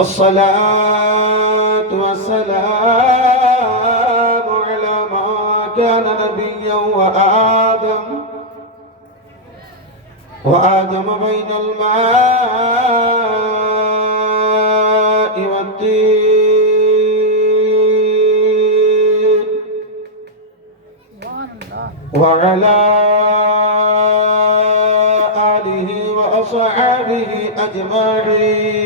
والصلاة والسلام على ما كان نبيا وآدم بين الماء والطين وعلى آله وأصحابه أجمعين.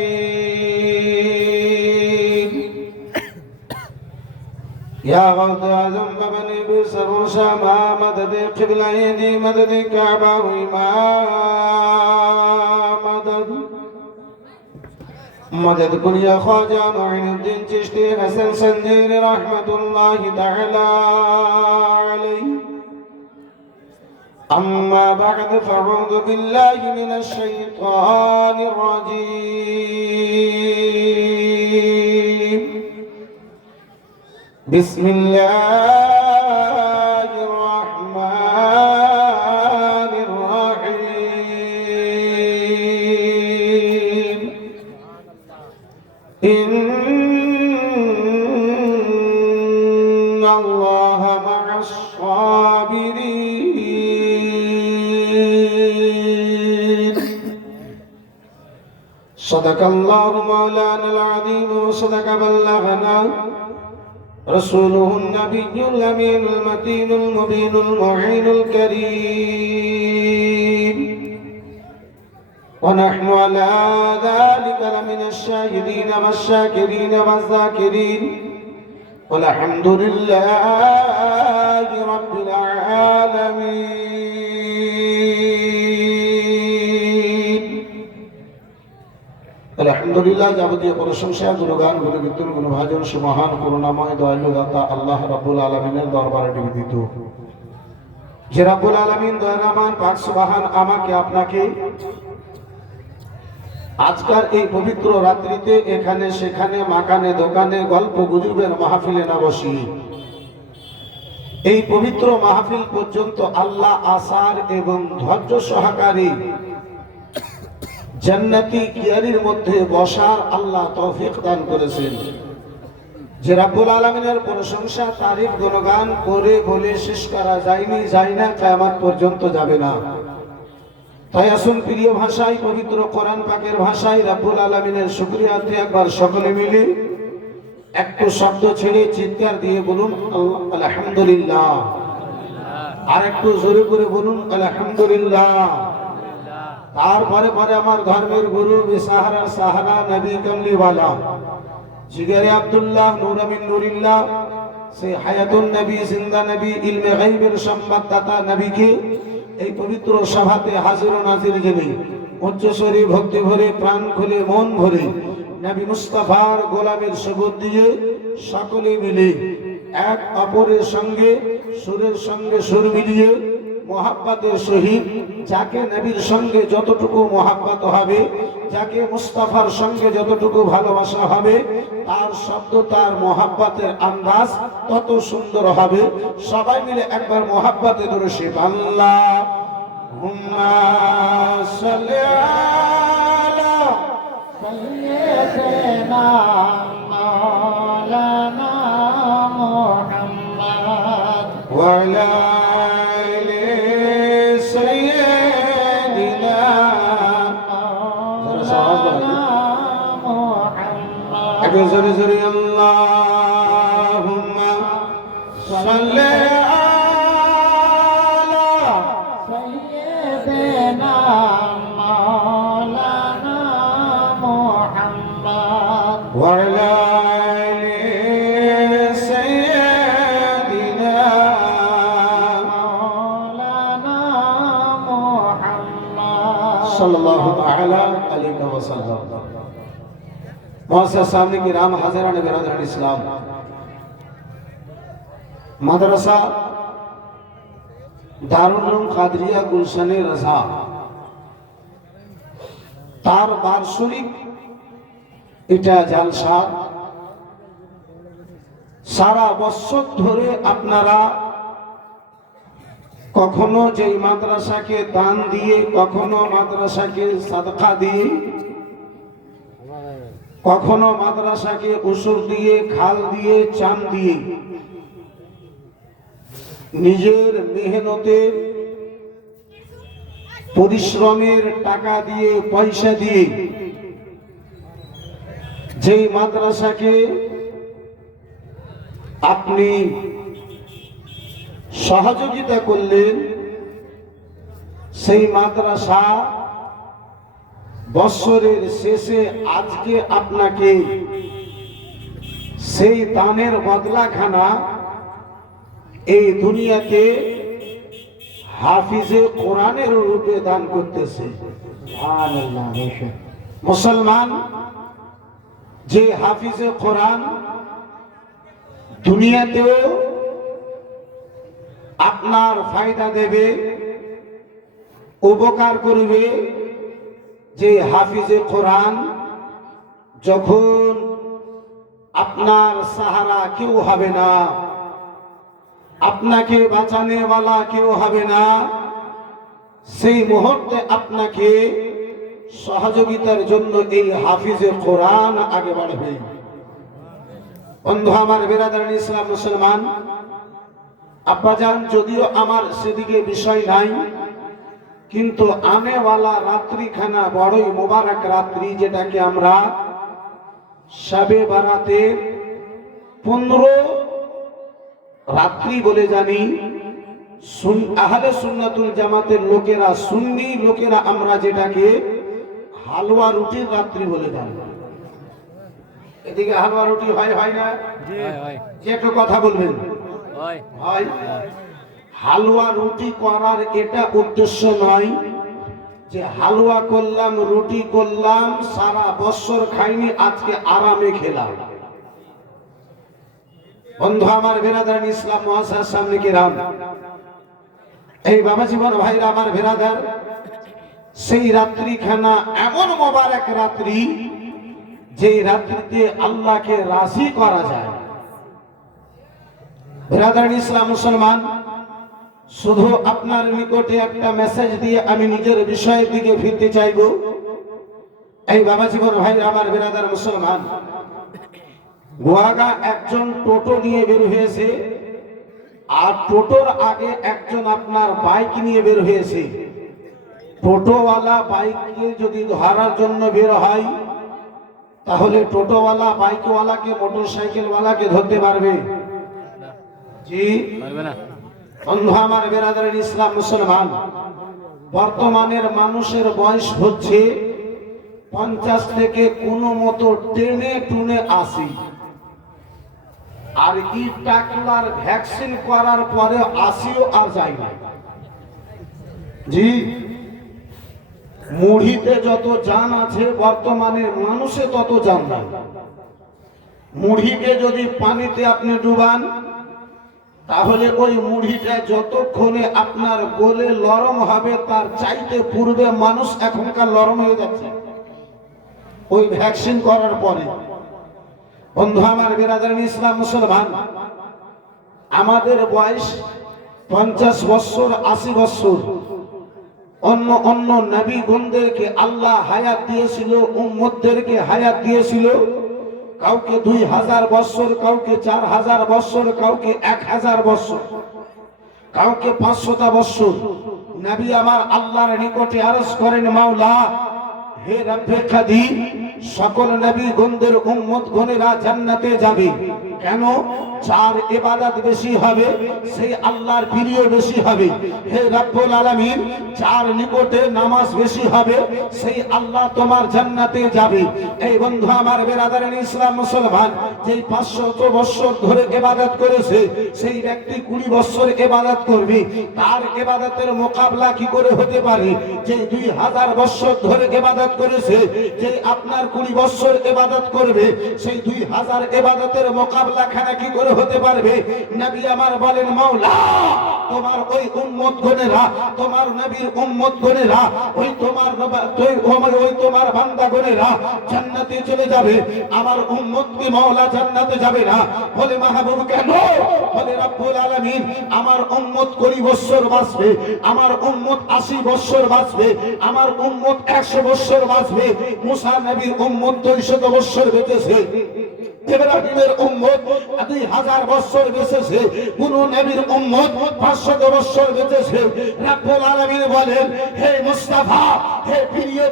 يا غوث ذنب بني بسر شما مدد قبلين مدد كعبة وإمام مدد كل يا خواجة معين الدين چشتي حسن سنجير رحمة الله تعالى عليه. أما بعد فأعوذ بالله من الشيطان الرجيم. بسم الله الرحمن الرحيم. إن الله مع الصابرين. صدق الله مولانا العظيم وصدق بلغنا رسوله النبي الأمين المتين المبين المعين الكريم. ونحن على ذلك لمن الشاهدين والشاكرين والذاكرين والحمد لله رب العالمين. আলহামদুলিল্লাহ যাবতীয় প্রশংসা গুণগান গুণকীর্তন গুণভাজন সে মহান করুণাময় দয়ালু দাতা আল্লাহ রাব্বুল আলামিনের দরবারে নিবেদিত। যে রাব্বুল আলামিন দয়াবান পাক সুবহান আমাকে আপনাকে আজকের এই পবিত্র রাত্রিতে এখানে সেখানে মাকানে দোকানে গল্প গুজবের মাহফিলে না বসিয়ে এই পবিত্র মাহফিল পর্যন্ত আল্লাহ আসার এবং ধৈর্য সহকারী জান্নাতি কিয়ারির মধ্যে বসার আল্লাহ তৌফিক দান করেছেন। যে রাব্বুল আলামিনের প্রশংসা তারিফ গুণগান করে বলে শেষ করা যায় না, কিয়ামত পর্যন্ত যাবে না। তাই আসুন প্রিয় ভাষায় পবিত্র কোরআন পাকের ভাষায় রাব্বুল আলামিনের শুকরিয়াতে একবার সকলে মিলে একটু শব্দ ছেড়ে চিৎকার দিয়ে বলুন আলহামদুলিল্লাহ। আর একটু জোরে করে বলুন আলহামদুলিল্লাহ। তারপরে পরে আমার ধর্মের গুরু বেসাহারা সাহারা নবী কমলিওয়ালা জিগরে আব্দুল্লাহ নূর আমিন নুরিল্লাহ সে হায়াতুন নবী জিন্দা নবী ইলমে গায়বের সংবাদদাতা নবীকে এই পবিত্র সভাতে হাজির ও নাজির জেনে উচ্চস্বরে ভক্তি ভরে প্রাণ খুলে মন ভরে নবী মুস্তাফার গোলামের সবুত দিয়ে সকলে মিলে এক অপরের সঙ্গে সুরের সঙ্গে সুর মিলিয়ে মোহাব্বতের সহিত যাকে নবীর সঙ্গে যতটুকু মোহাব্বত হবে, যাকে মুস্তাফার সঙ্গে যতটুকু ভালোবাসা হবে, তার শব্দ তার মোহাব্বতের আন্দাজ তত সুন্দর হবে। সবাই মিলে একবার মোহাব্বতে দরুশি আল্লাহুম্মা সাল্লি আলা সাইয়্যিদিনা মাওলানা মুহাম্মদ ওয়া আলা زري زري اللهم صل على سيدنا مولانا محمد وعلى آل سيدنا مولانا محمد صلى الله تعالى عليه وسلم. सामने की राम हाजिरान बिरादरान इस्लाम মাদ্রাসা দারুল উলুম কাদরিয়া গুলশানে রাজা তার বার্ষিক এটা জলসা সারা বছর ধরে আপনারা কখনো যেই মাদ্রাসাকে দান দিয়ে, কখনো মাদ্রাসাকে সাদকা দিয়ে কখনো মাদ্রাসাকে উসুর দিয়ে, খাল দিয়ে, চান দিয়ে, নিজের মেহনতের পরিশ্রমের টাকা দিয়ে, পয়সা দিয়ে যেই মাদ্রাসাকে আপনি সহযোগিতা করলেন, সেই মাদ্রাসা বৎসরের শেষে আজকে আপনাকে সেই দানের বদলাখানা এই দুনিয়াতে হাফিজে কোরআনের রূপে দান করতেছে। মুসলমান যে হাফিজে কোরআন দুনিয়াতেও আপনার ফায়দা দেবে, উপকার করবে, যে হাফিজে কোরআন যখন আপনার সাহারা কেউ হবে না, আপনাকে বাঁচানেওয়ালা কেউ হবে না, সেই মুহূর্তে আপনাকে সহযোগিতার জন্য এই হাফিজে কোরআন আগে বাড়বে। বন্ধু আমার, বিরাদরান ইসলাম মুসলমান, আব্বাজান যদিও আমার সেদিকে বিষয় নাই, কিন্তু আনেওয়ালা রাত্রিখানা বড়ই মোবারক রাত্রি, যেটাকে আমরা শবে বারাতে 15 রাত্রি বলে জানি। আহলে সুন্নাতুল জামাতের লোকেরা, সুন্নি লোকেরা আমরা যেটাকে হালুয়া রুটির রাত্রি বলে জানি। এদিকে হালুয়া রুটি হয় না? যে একটু কথা বলবেন। হয়। হালুয়া রুটি করার এটা উদ্দেশ্য নয় যে হালুয়া করলাম, রুটি করলাম, সারা বছর খাইনি, আজকে আরামে খেলাম। বন্ধু আমার, বিরাদরান ইসলাম মুআসসাস সামনে কিরাম, এই বাবা জীবন ভাইরা আমার বিরাদার, সেই রাত্রিখানা এমন মোবারক রাত্রি, যে রাত্রিতে আল্লাহকে রাজি করা যায়। বিরাদরান ইসলাম মুসলমান, শুধু আপনার নিকটে একটা মেসেজ দিয়ে আমি নিজের বিষয়ের দিকে ফিরতে চাইব। এই বাবা জীবন ভাই আমার বিরাদার মুসলমান, গোয়াগা একজন টোটো নিয়ে বের হয়েছে, আর টোটোর আগে একজন আপনার বাইক নিয়ে বের হয়েছে। টোটোওয়ালা বাইককে যদি ধরার জন্য বের হয়, তাহলে টোটোওয়ালা বাইকওয়ালাকে, মোটরসাইকেলওয়ালাকে ধরতে পারবে? জি পারবে না। বন্ধু আমার, বিরাদরান ইসলাম মুসলমান, বর্তমানের মানুষের বয়স হচ্ছে 50 থেকে কোনো মতো টেনে টুনে 80, আর ই টাকলার ভ্যাকসিন করার পরে 80ও আর যায় না। জি, মুড়িতে যত জান আছে বর্তমানে মানুষে তত জান নাই। মুড়িকে যদি পানিতে আপনি ডুবান, তাহলে ওই মুড়িটা যতক্ষণে আপনার গোলে লরম হবে, তার চাইতে পূর্বে মানুষ এখনকার লরম হয়ে যাচ্ছে ওই ভ্যাকসিন করার পরে। বন্ধু আমার, বিরাদরান ইসলাম মুসলমান, আমাদের বয়স 50 বছর, 80 বছর। অন্য অন্য নবীগণদেরকে আল্লাহ হায়াত দিয়েছিল, উম্মতদেরকে হায়াত দিয়েছিল, কাউকে 2000 বছর, কাউকে 4000 বছর, কাউকে 1000 বছর, কাউকে 500টা বছর। নবী আমার আল্লাহর নিকটে আরজ করেন, মাওলা হে রব্বে কাদির, সকল নবীগণদের উম্মতগণেরা জান্নাতে যাবে। কেন? যার ইবাদত বেশি হবে সেই আল্লাহর প্রিয় বেশি হবে। হে রব্বুল আলামিন, যার নিকটে নামাজ বেশি হবে সেই আল্লাহ তোমার জান্নাতে যাবে। এই বন্ধু আমার, বিরাদরান ইসলাম মুসলমান, যেই 500 বছর ধরে ইবাদত করেছে, সেই ব্যক্তি 20 বছর ইবাদত করবে। তার ইবাদতের মোকাবলা কি করে হতে পারে? যে 2000 বছর ধরে ইবাদত করেছে, যে আপনার 20 বছর ইবাদত করবে, সেই 2000 ইবাদতের মোকাবলা খানা কি করে হতে পারবে? নবী আমার বলেন, মাওলা তোমার ওই উম্মত গণেরা, তোমার নবীর উম্মত গণেরা, ওই তোমার ওই তোমার বান্দা গণেরা জান্নাতে চলে যাবে, আমার উম্মত কি মাওলা জান্নাতে যাবে না? বলে মাহবুব কেন? বলে রব্বুল আলামিন আমার উম্মত 20 বছর বাঁচবে, আমার উম্মত 80 বছর বাঁচবে, আমার উম্মত 100 বছর বাঁচবে। মুসা নবীর উম্মত 200 বছর বেঁচেছে, ইব্রাহিমের উম্মত 2000 বছর বেঁচেছে, কোন নবীর উম্মত 500 বছর বেঁচেছে। রব্বুল আলামিন বলেন, হে মুস্তাফা, হে প্রিয়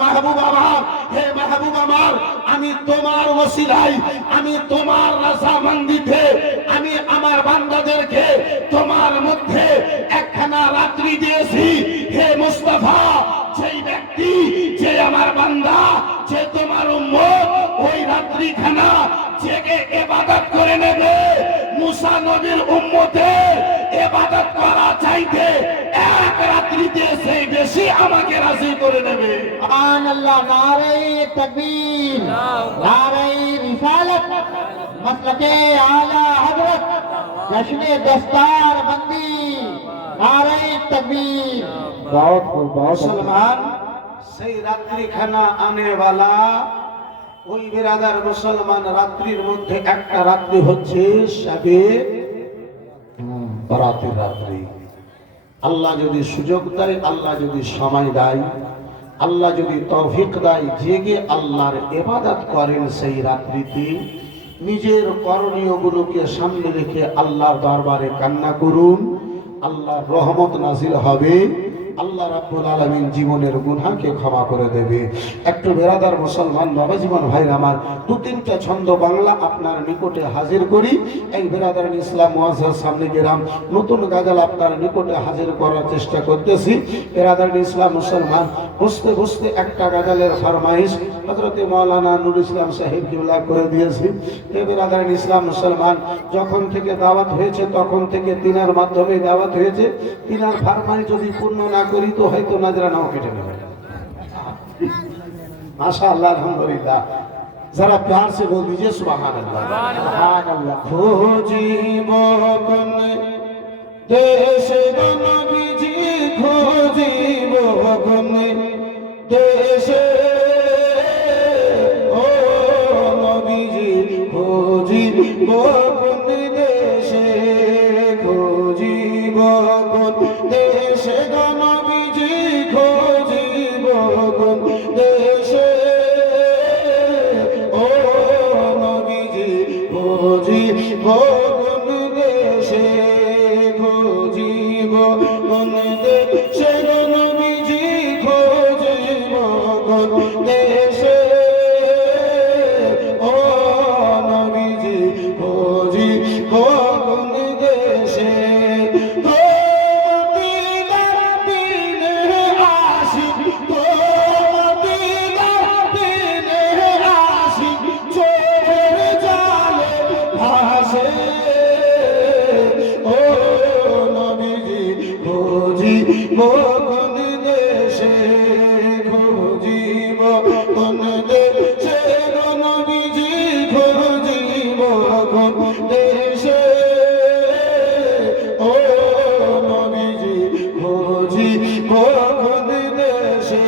মাহবুব আমার, হে মাহবুব আমার, আমি তোমার ওসিলায়, আমি তোমার রাজামন্দিতে, আমি আমার বান্দাদেরকে তোমার মধ্যে একখানা রাত্রি দিয়েছি। হে মুস্তাফা, যেই ব্যক্তি, যে আমার বান্দা, যে তোমার উম্মত, ওই রাত্রিখানা জেগে ইবাদত করে নেবে, মুসা নবীর উম্মতের ইবাদত করা চাইতে এক রাত্রিতে সেই বেশি আমাকে রাজি করে নেবে। সুবহানাল্লাহ, নারে তাকবীর, নারে রিসালাত, মাসলাকে আলা হযরত, জশ্নে দস্তার বন্দি, নারে তাকবীর। बहुत মুসলমান সেই রাত্রিখানা আনেওয়ালা ওই বিরাদার মুসলমান, রাত্রির মধ্যে একটা রাত্রি হচ্ছে শবে বরাতের রাত্রি। আল্লাহ যদি সুযোগ দেয়, আল্লাহ যদি সময় দেয়, আল্লাহ যদি তৌফিক দেয়, জেগে আল্লাহর ইবাদত করেন সেই রাত্রিতে, নিজের করণীয় গুলোকে সামনে রেখে আল্লাহর দরবারে কান্না করুন, আল্লাহর রহমত নাজিল হবে, আল্লাহ রাব্বুল আলামিন জীবনের গুনাহকে ক্ষমা করে দেবে। একটু বেরাদার মুসলমান বাবা জীবন ভাই আমার, 2-3টা ছন্দ বাংলা আপনার নিকটে হাজির করি। এই বেরাদার ইসলাম মুআজ্জাজ সামনে গেলাম, নতুন গাজাল আপনার নিকটে হাজির করার চেষ্টা করতেছি। বেরাদার ইসলাম মুসলমান, বুঝতে বুঝতে একটা গাজালের ফরমাইশ হযরত মাওলানা নুরুল ইসলাম সাহেব কিবলা করে দিয়েছি। এই বেরাদার ইসলাম মুসলমান, যখন থেকে দাওয়াত হয়েছে তখন থেকে তিনার মাধ্যমে দাওয়াত হয়েছে, তিনার ফরমাইশ যদি পূর্ণ না করি তো হয়তো নাজরানাও কেটে নেবে। माशाअल्लाह, अल्हम्दुलिल्लाह, जरा प्यार से बोल दीजिए सुभान अल्लाह। सुभान अल्लाह। खोजी मोहन देश नबीजी, खोजी मोहन देश, ओ नबीजी खोजी मोहन देश, खोजी मोहन देश, नबीजी खोजी मोहन देश, ओ नबीजी खोजी मोहन देश, खोजी मोहन देश, नबीजी खोजी मोहन देश, ओ नबीजी खोजी मोहन देश। मोहन देशे, खोजी मोहन देशे, नबीजी खोजी मोहन देशे, ओ नबीजी खोजी मोहन देशे।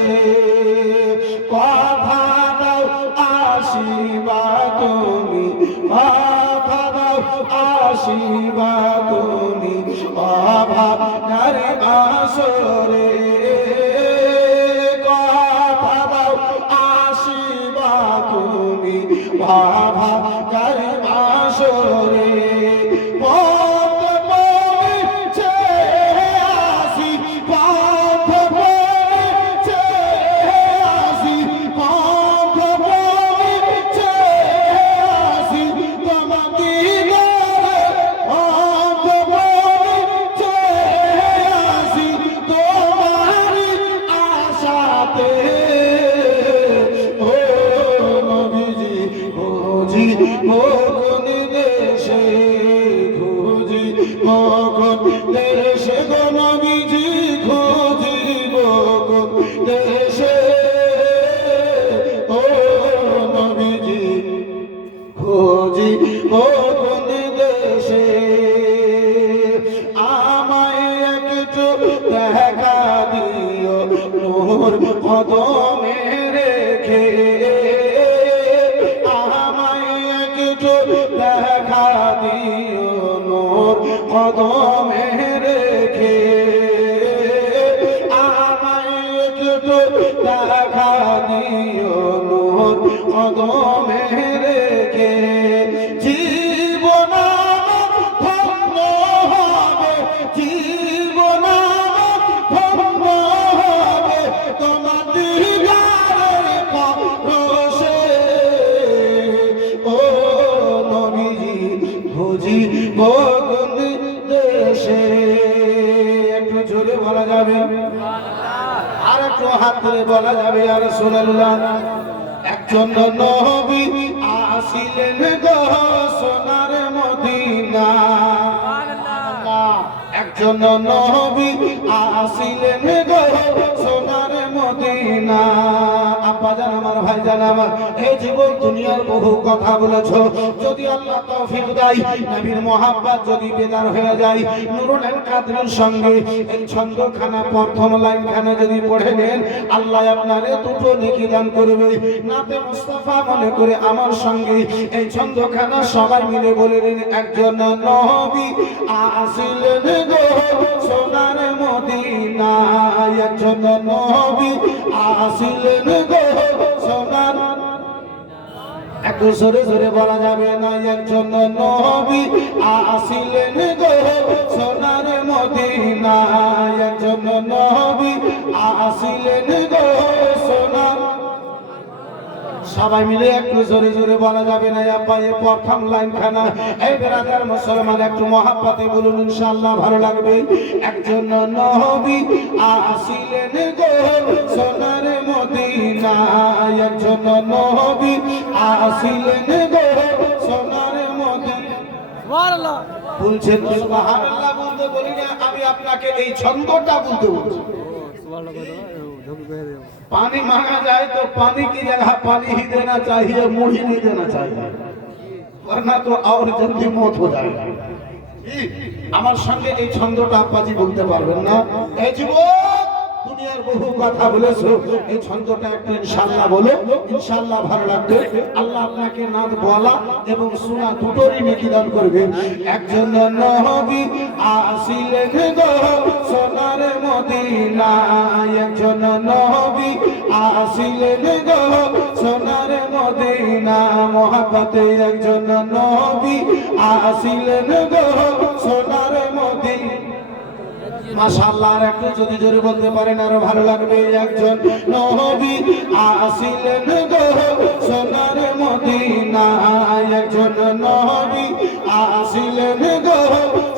কথা দাও আশিবা তুমি, কথা দাও আশিবা তুমি, অভাবনার আসরে, কথা দাও আশিবা তুমি, অভাবনার আসরে। मोहन देशे, खोजी मोहन देशे, नबीजी खोजी मोहन देशे, ओ नबीजी खोजी मोहन देशे। আমায় কদমে রেখে আমায় একটু দেখা দিও নূর কদমে রেখে আমায় একটু দেখা দিও নূর কদমে রেখে জীবন ধন্য হবে জীবন ধন্য হবে তোমার দিদারের পরশে ও নবীজি বুঝি কোন দেশে একটু জোরে বলা যাবে আর একটু হাত ধরে বলা যাবে আর রাসূলুল্লাহ একজন নবী আসিলেন গো সোনার মদিনা একজন নবী আসিলেন গো সোনার মদিনা আব্বাজান আমার ভাইজান আমার এই জীবন দুনিয়ার বহু কথা বলেছো যদি আল্লাহ তৌফিক দেয় নবীর মোহাব্বত যদি বেদার হয়ে যায় নুরুল কাদরের সঙ্গে এই ছন্দখানা প্রথম লাইনখানা যদি পড়ে নেন আল্লাহ আপনারে দুটো নেকি দান করবে নাতে মুস্তাফা মনে করে আমার সঙ্গে এই ছন্দখানা সবাই মিলে বলে দিন একজন নবী আসিলেন গো সোনার মদিনা একজন নবী আসিলেন গো সোনার একটু জোরে জোরে বলা যাবে না একজন নবী আসিলেন গো সোনার মদিনা একজন নবী আসিলেন গো সোনার সবাই মিলে একটু জোরে জোরে বলা যাবে না আব্বা এই প্রথম লাইন খানা এই বেরাদার মুসলমান একটু মহাব্বতে বলুন ইনশাআল্লাহ ভালো লাগবে একজন নবী আসিলেন গো সোনার মদিনা একজন নবী আসিলেন গো সোনার মদিনা সুবহানাল্লাহ বলছেন সুবহানাল্লাহ বলতে বলি না আমি আপনাকে এই ছন্দটা বলতে বলছি पानी मांगा जाए तो पानी की जगह पानी ही देना चाहिए मुड़ी नहीं देना चाहिए वरना तो और जल्दी मौत हो जाएगा আমার সঙ্গে এই ছন্দটা আপাজি বলতে পারবেন না এই যুবক দুনিয়ার বহু কথা বলেছো এই ছন্দটা একটু ইনশাআল্লাহ বলো ইনশাআল্লাহ ভালো লাগবে আল্লাহ আপনাকে নাদ বলা এবং শোনা দুটোরই নেকি দান করবে একজন নবী আসিলেন গো সোনার মদিনা একজন নবী আসিলেন গো সোনার মদিনা মহাব্বতে একজন নবী আসিলেন গো সোনার মদিনা মাশাআল্লাহ আর একটু যদি জোরে বলতে পারেন আরো ভালো লাগবে একজন নবী আসিলেন গো সোনার মদিনা একজন নবী আসিলেন গো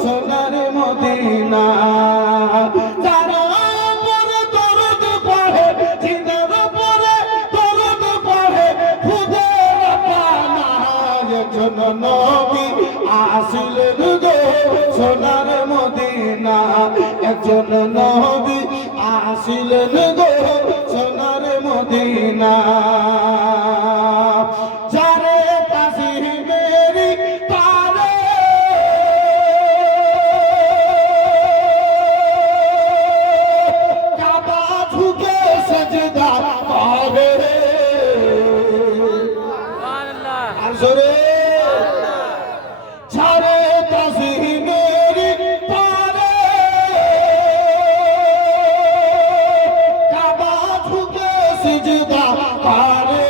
সোনার মদিনা তার উপরে দরুদ পড়ে জিনার উপরে দরুদ পড়ে খুদের পানা একজন নবী আসিলেন গো সোনার মদিনা একজন নবী আসিলেন গো সোনার মদিনা যারে কাছে মেরি তারে কাবা ঝুঁকে সেজদা করে আর জোরে যারে কাছে মেরি তারে কাবা ঝুঁকে সেজদা করে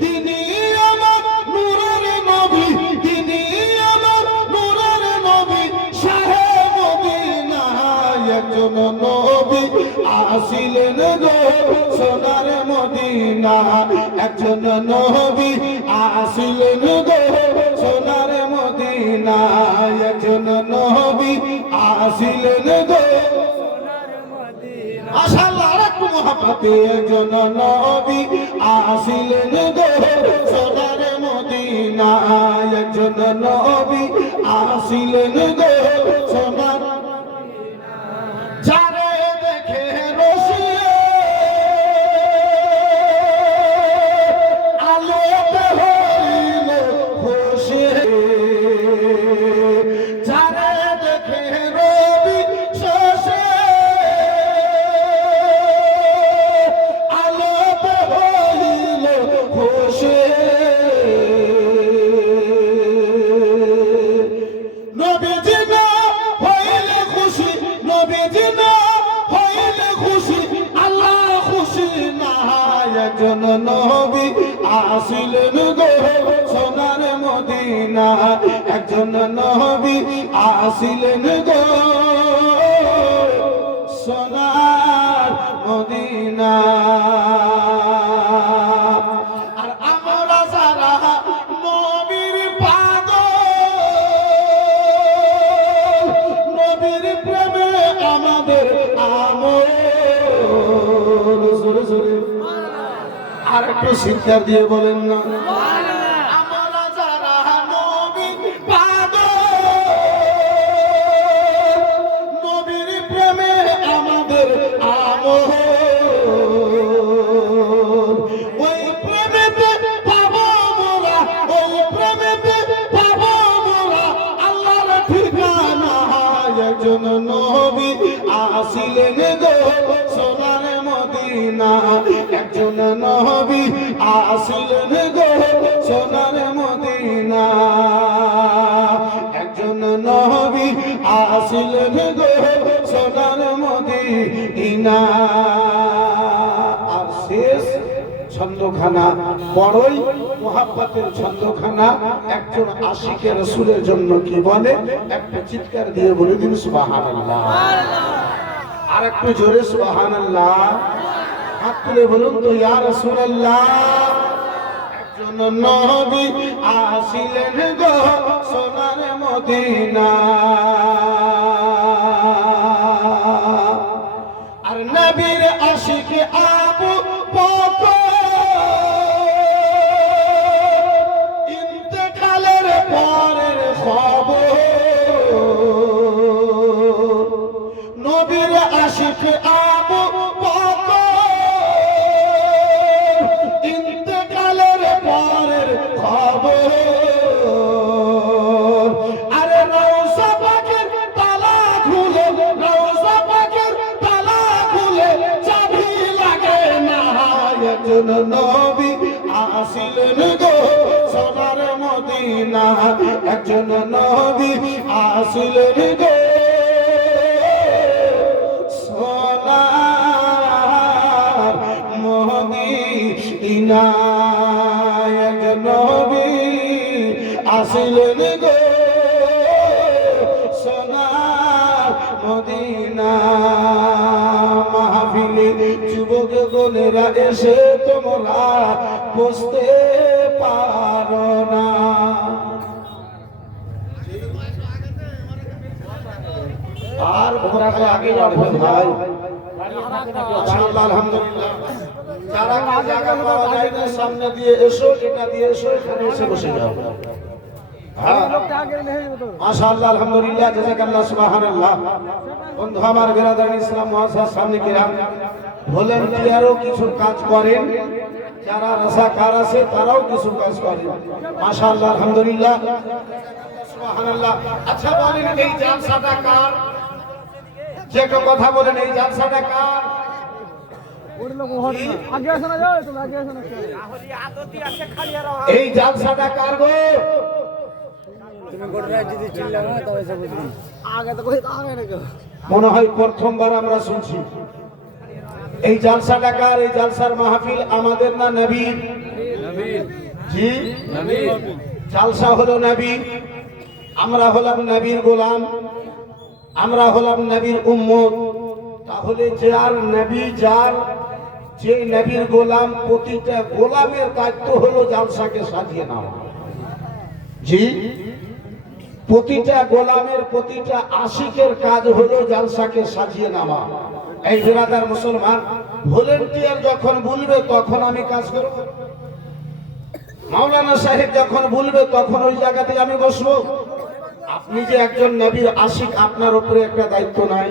তিনি আমার নূরের নবী তিনি আমার নূরের নবী শাহে মদিনা একজন নবী আসিলেন গো সোনার মদিনা একজন নবী আসিলেন গো সোনার মদিনা একজন নবী আসিলেন গো মাশাআল্লাহ আরেকটু মহব্বতে একজন নবী আসিলেন গো সোনার মদিনা একজন নবী আসিলেন গো সোনার যারে দেখে রসিয়ে আলোতে হইল খুশি যারে দেখে রবি শোষে আসিলেন গো সোনার মদিনা একজন নবী আসিলেন গো সোনার মদিনা আর আমরা যারা নবীর পাগল নবীর প্রেমে আমাদের আমল জোরে জোরে আর একটু শিক্ষার দিয়ে বলেন না আমরা যারা নবীর পাগল নবীর প্রেমে আমাদের আমল ওই প্রেমেতে পাবো মোরা ওই প্রেমেতে পাবো মোরা আল্লাহর ঠিকানা একজন নবী আসিলেন গো সোনার মদিনা একজন নবী আসিলেন গো সোনার মদিনা একজন নবী আসিলেন গো সোনার মদিনা আর শেষ ছন্দখানা বড়ই মোহাব্বতের ছন্দখানা একজন আশিকের রাসূলের জন্য কি বলে একটা চিৎকার দিয়ে বলে দিন সুবহানাল্লাহ আর একটু জোরে সুবহানাল্লাহ হাত তুলে বলুন তো ইয়া রাসূলুল্লাহ একজন নবী আসিলেন গো সোনার মদিনা আর নবীর আশিক আবু বকর ইন্তেকালের পরের খবর নবীর আশিক আবু বকর ইন্তেকালের পরের খবর আরে রওজা পাকের তালা খুলে রওজা পাকের তালা খুলে চাবি লাগে না একজন নবী আসিলেন গো সোনার মদিনা একজন নবী আসিলেন গো সোনার মদিনা একজন নবী আসিলেন গো সোনার মদিনা মাহফিলে যুবক গণেরা এসে তোমরা বসতে পারো না আর ভোরাকে আগে যাবে ভাই মাশাআল্লাহ আলহামদুলিল্লাহ যারা জায়গা পাওয়া যায় না সামনে দিয়ে এসো এটা দিয়ে এসো এখানে এসে বসে যাও হ্যাঁ মাশাআল্লাহ আলহামদুলিল্লাহ জাযাকাল্লাহ সুবহানাল্লাহ বন্ধু আমার বিরাদরান ইসলাম মুআসসাস সামনে কিরাম ভলান্টিয়ারও কিছু কাজ করেন যারা রাসাকার আছে তারাও কিছু কাজ করেন মাশাআল্লাহ আলহামদুলিল্লাহ সুবহানাল্লাহ আচ্ছা বলেন এই জালসাটা কার যে একটা কথা বলেন এই জালসাটা কার এই জালসাটা কার গো মনে হয় প্রথমবার আমরা শুনছি এই জালসাটা কার এই জালসার মাহফিল আমাদের না নবীর জি জালসা হলো নবী আমরা হলাম নবীর গোলাম আমরা হলাম নবীর উম্মত তাহলে যার নবী যার যে নবীর গোলাম প্রতিটা গোলামের দায়িত্ব হলো জালসাকে সাজিয়ে নেওয়া জি প্রতিটা গোলামের প্রতিটা আশিকের কাজ হলো জালসাকে সাজিয়ে নেওয়া এই বিরাদার মুসলমান ভলান্টিয়ার যখন বলবে তখন আমি কাজ করব মাওলানা সাহেব যখন বলবে তখন ওই জায়গাতে আমি বসবো আপনি যে একজন নবীর আশিক আপনার উপরে একটা দায়িত্ব নাই